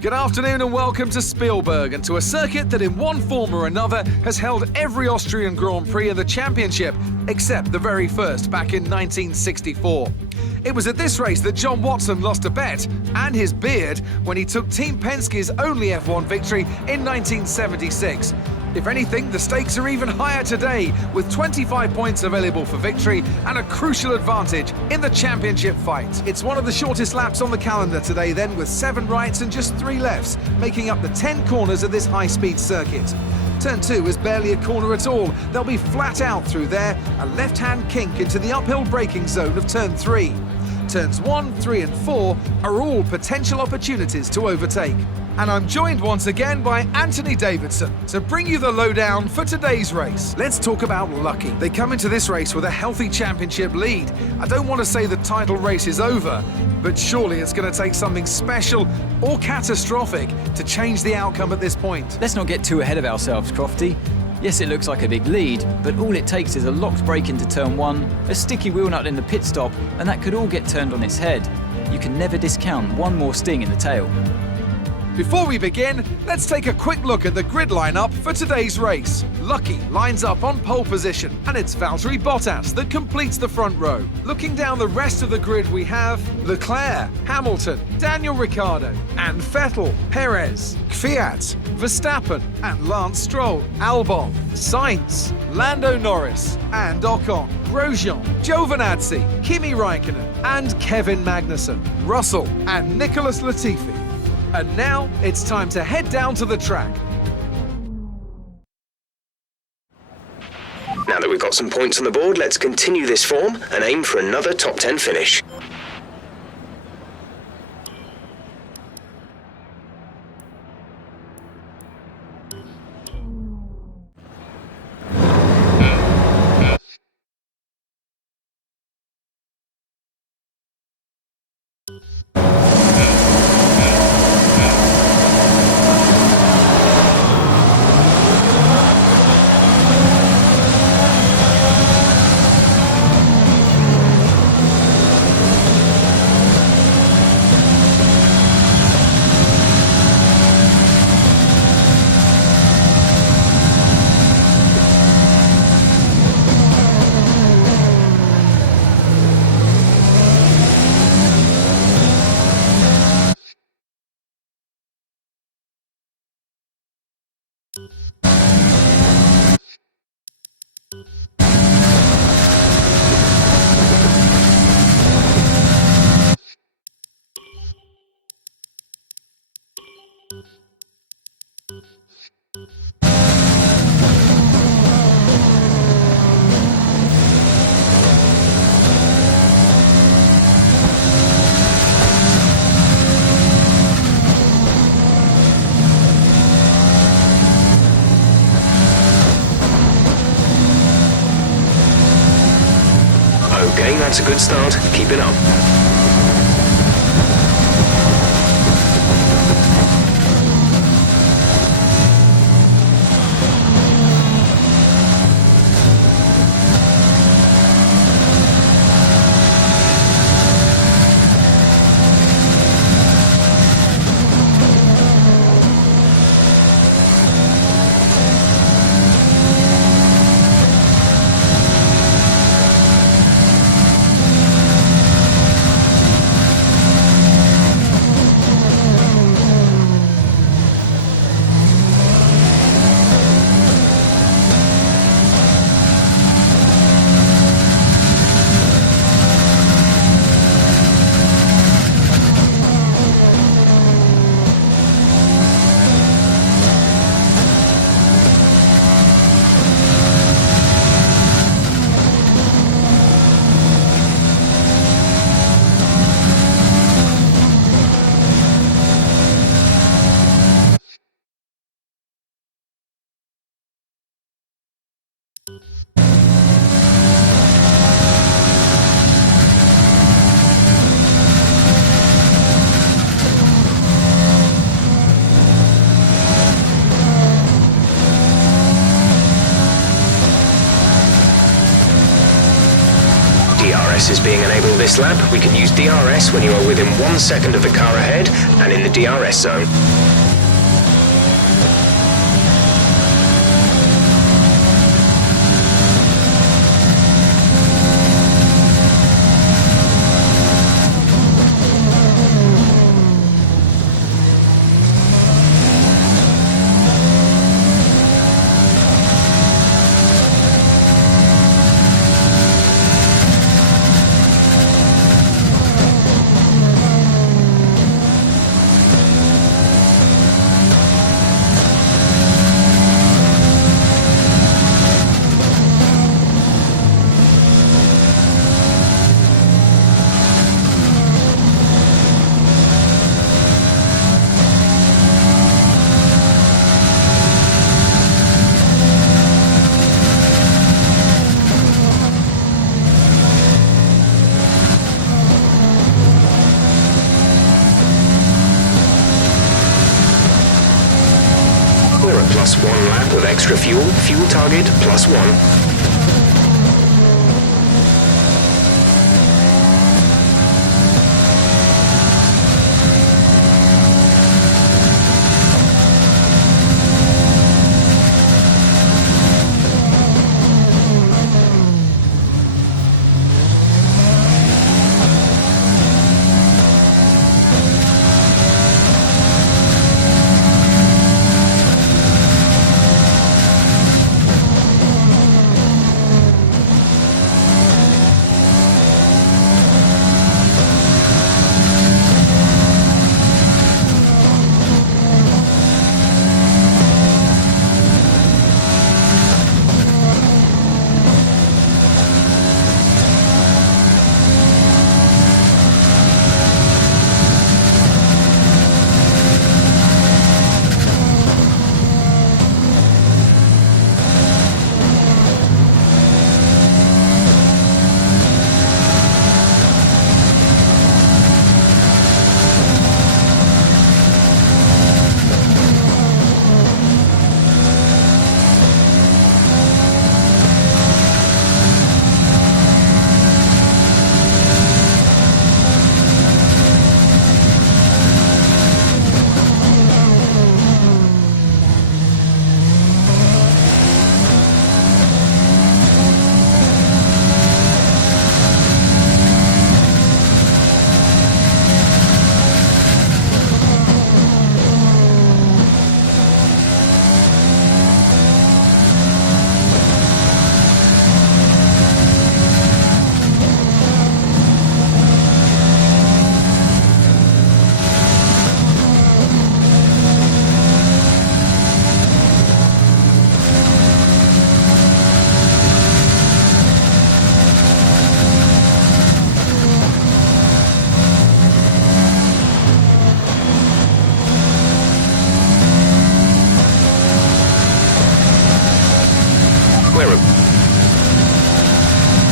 Good afternoon and welcome to Spielberg and to a circuit that in one form or another has held every Austrian Grand Prix in the championship, except the very first back in 1964. It was at this race that John Watson lost a bet and his beard when he took Team Penske's only F1 victory in 1976. If anything, the stakes are even higher today, with 25 points available for victory and a crucial advantage in the championship fight. It's one of the shortest laps on the calendar today then, with 7 rights and just 3 lefts, making up the 10 corners of this high-speed circuit. Turn 2 is barely a corner at all. They'll be flat out through there, a left-hand kink into the uphill braking zone of Turn 3. Turns 1, 3 and 4 are all potential opportunities to overtake. And I'm joined once again by Anthony Davidson to bring you the lowdown for today's race. Let's talk about lucky. They come into this race with a healthy championship lead. I don't want to say the title race is over, but surely it's going to take something special or catastrophic to change the outcome at this point. Let's not get too ahead of ourselves, Crofty. Yes, it looks like a big lead, but all it takes is a locked break into turn 1, a sticky wheel nut in the pit stop, and that could all get turned on its head. You can never discount one more sting in the tail. Before we begin, let's take a quick look at the grid lineup for today's race. Lucky lines up on pole position, and it's Valtteri Bottas that completes the front row. Looking down the rest of the grid, we have Leclerc, Hamilton, Daniel Ricciardo, and Vettel, Perez, Kvyat, Verstappen, and Lance Stroll, Albon, Sainz, Lando Norris, and Ocon, Grosjean, Giovinazzi, Kimi Raikkonen, and Kevin Magnussen, Russell, and Nicholas Latifi. And now, it's time to head down to the track. Now that we've got some points on the board, let's continue this form and aim for another top 10 finish. Okay, that's a good start. Keep it up. DRS is being enabled this lap. We can use DRS when you are within 1 second of the car ahead and in the DRS zone. Plus 1 lap of extra fuel. Fuel target plus 1.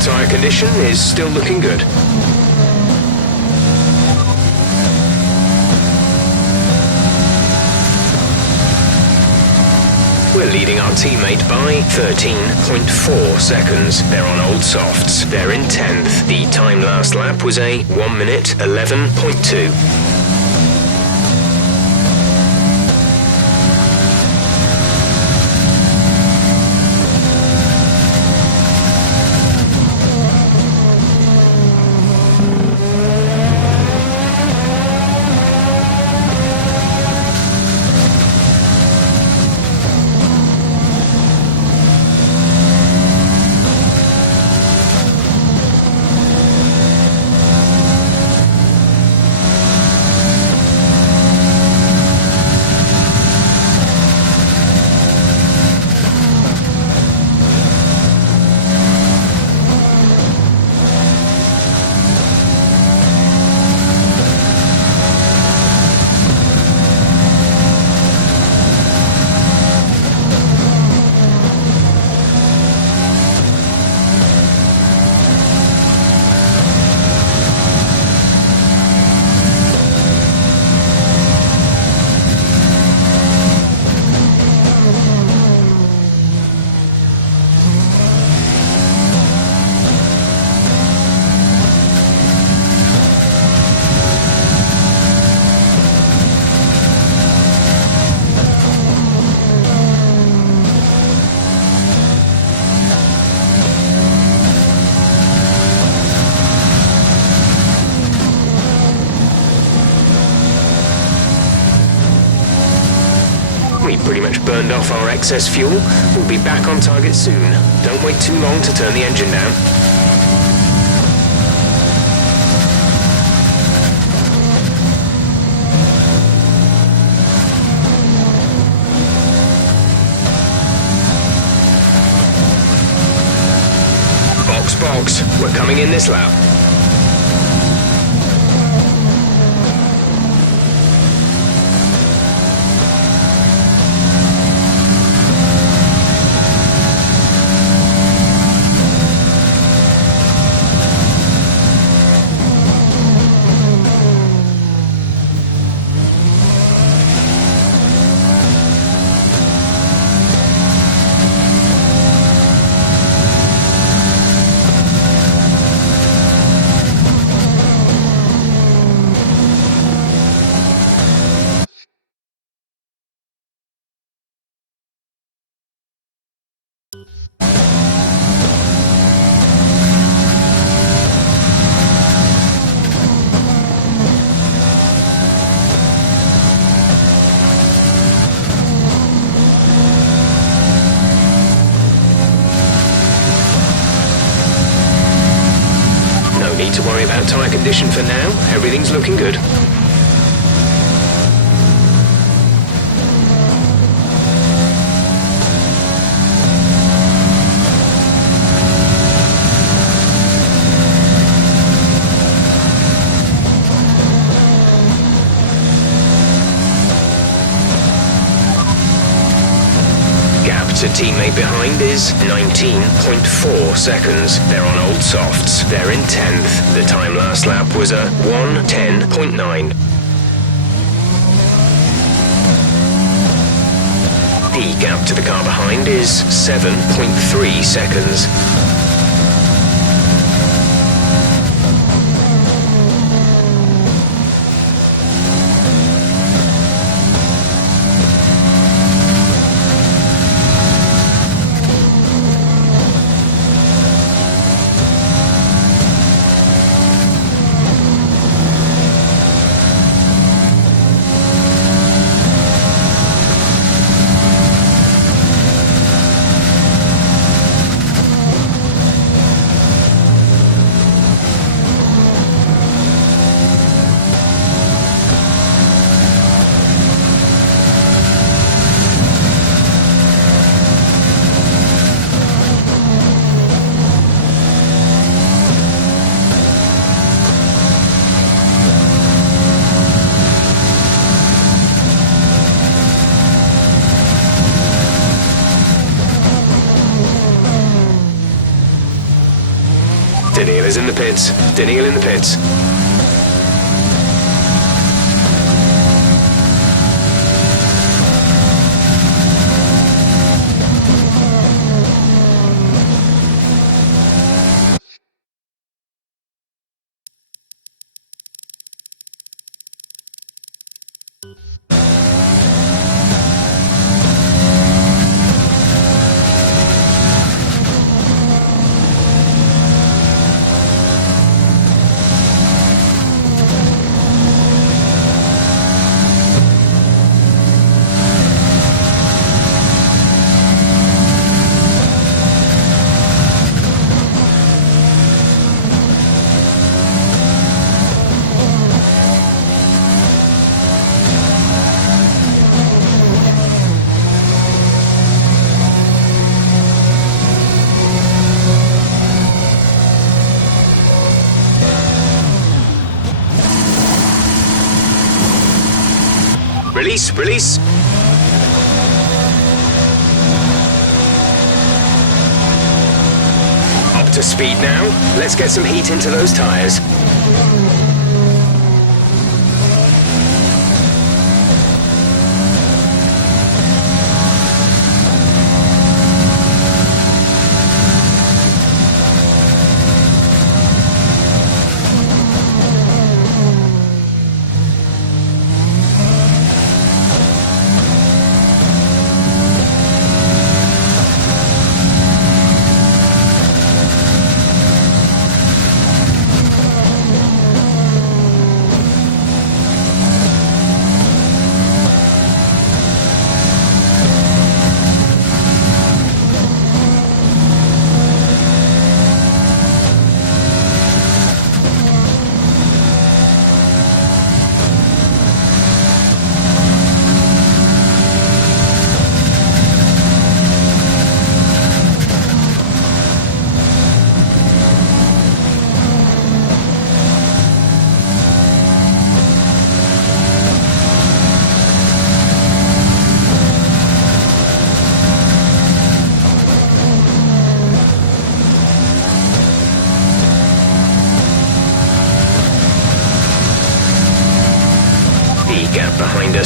Tyre condition is still looking good. We're leading our teammate by 13.4 seconds. They're on old softs. They're in 10th. The time last lap was a 1 minute 11.2. We've pretty much burned off our excess fuel. We'll be back on target soon. Don't wait too long to turn the engine down. Box, we're coming in this lap. Need to worry about tyre condition for now. Everything's looking good. To teammate behind is 19.4 seconds. They're on old softs. They're in 10th. The time last lap was a 1:10.9. The gap to the car behind is 7.3 seconds. Daniel is in the pits. Daniel in the pits. Release, release. Up to speed now. Let's get some heat into those tyres.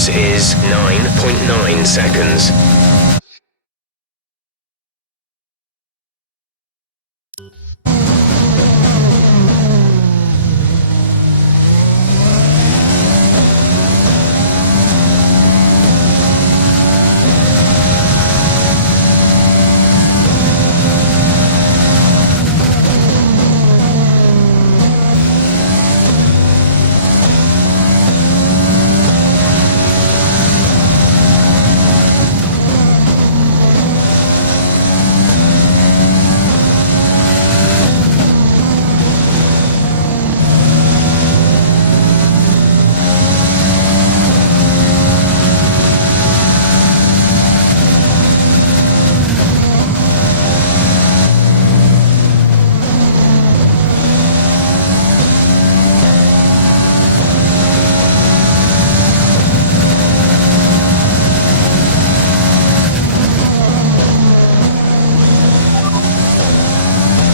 bonus is 9.9 seconds.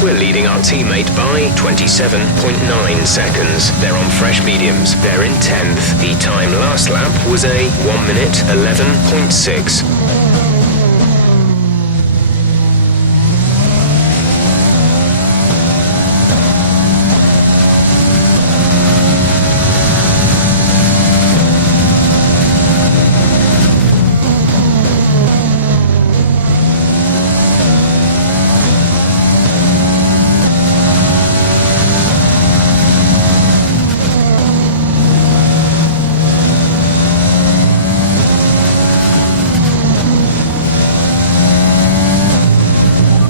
We're leading our teammate by 27.9 seconds. They're on fresh mediums. They're in 10th. The time last lap was a 1 minute 11.6.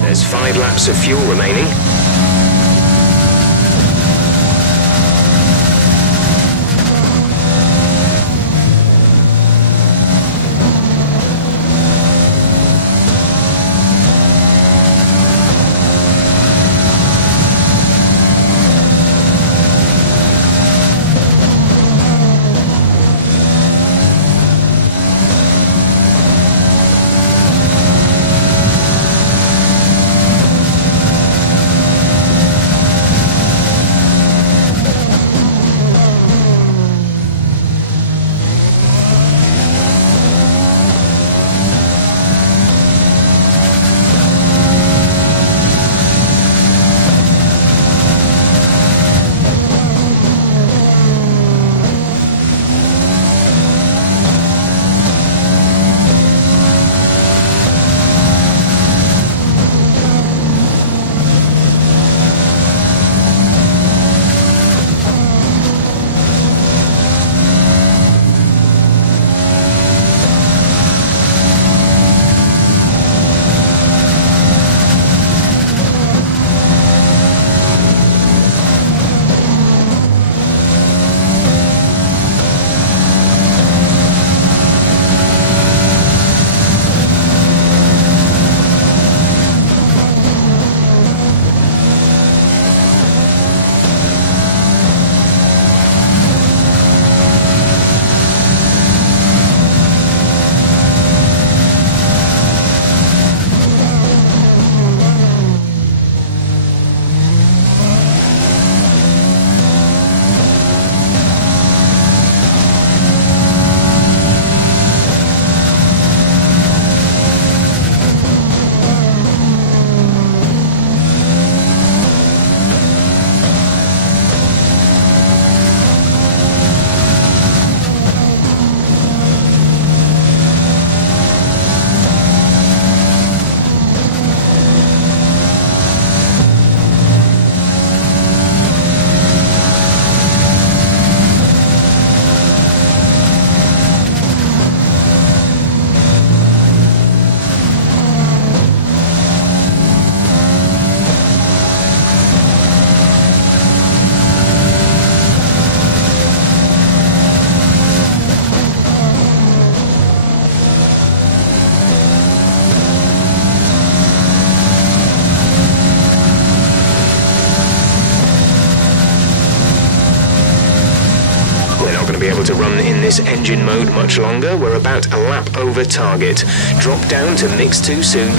There's 5 laps of fuel remaining. Be able to run in this engine mode much longer. We're about a lap over target. Drop down to mix too soon.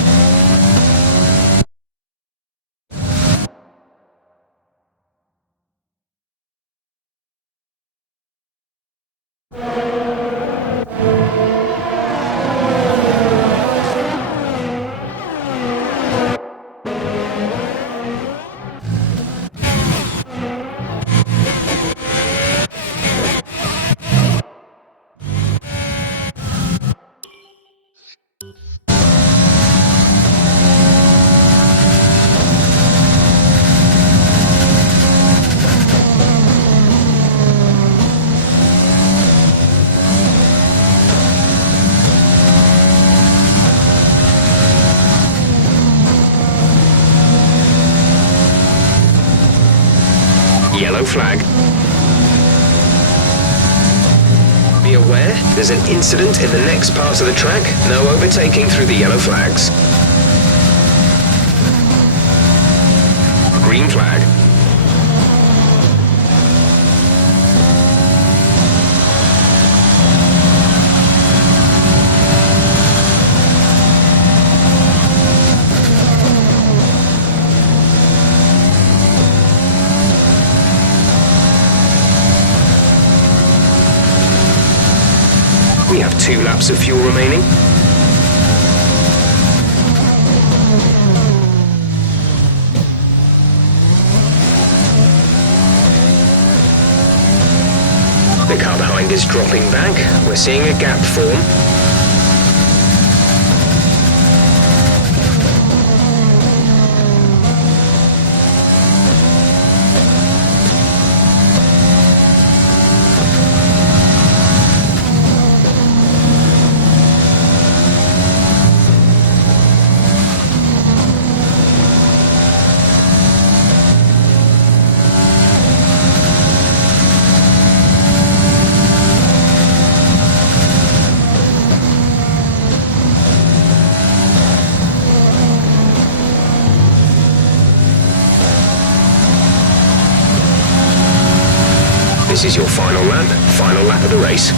flag. Be aware, there's an incident in the next part of the track. No overtaking through the yellow flags. Green flag. We have 2 laps of fuel remaining. The car behind is dropping back. We're seeing a gap form. This is your final lap of the race.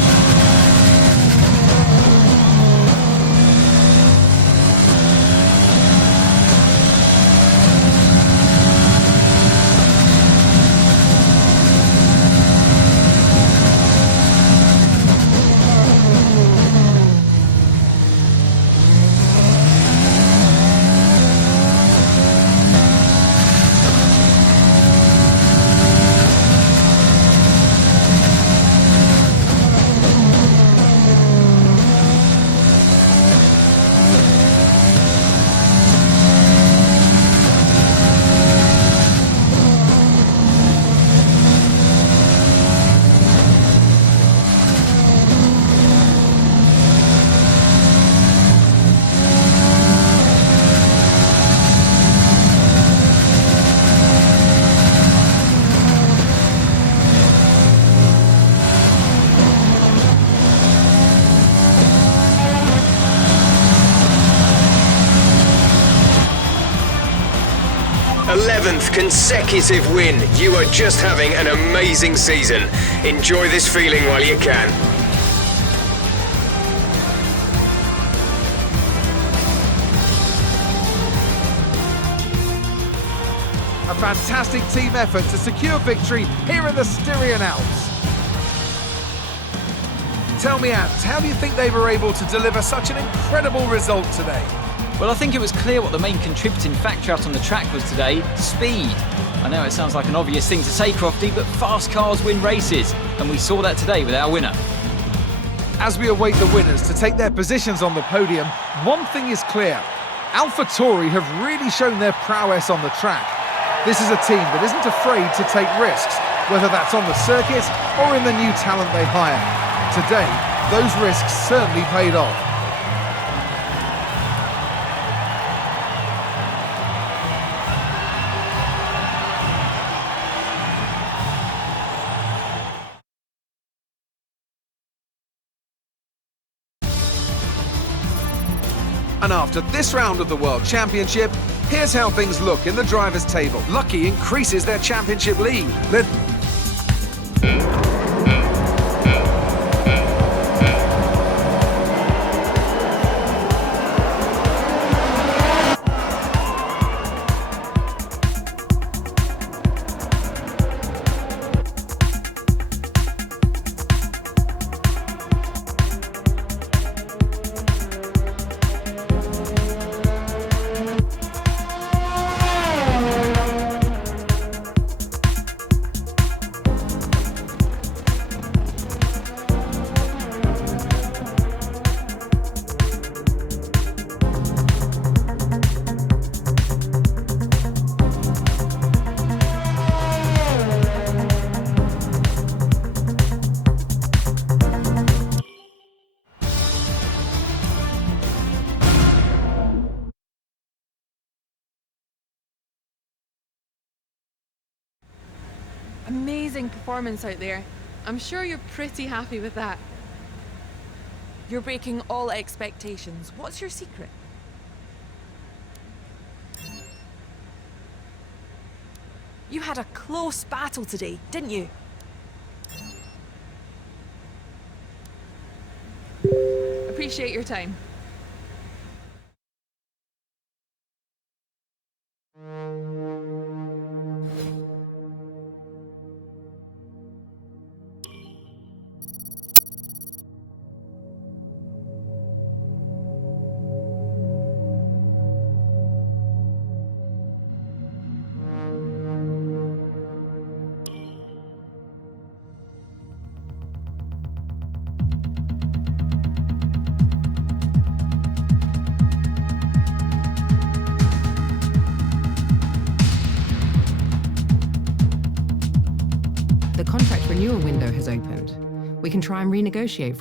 Eleventh consecutive win. You are just having an amazing season. Enjoy this feeling while you can. A fantastic team effort to secure victory here in the Styrian Alps. Tell me, Ant, how do you think they were able to deliver such an incredible result today? Well, I think it was clear what the main contributing factor out on the track was today: speed. I know it sounds like an obvious thing to say, Crofty, but fast cars win races, and we saw that today with our winner. As we await the winners to take their positions on the podium, one thing is clear. AlphaTauri have really shown their prowess on the track. This is a team that isn't afraid to take risks, whether that's on the circuit or in the new talent they hire. Today, those risks certainly paid off. And after this round of the World Championship, here's how things look in the drivers' table. Lucky increases their championship lead. Amazing performance out there. I'm sure you're pretty happy with that. You're breaking all expectations. What's your secret? You had a close battle today, didn't you? Appreciate your time. The contract renewal window has opened. We can try and renegotiate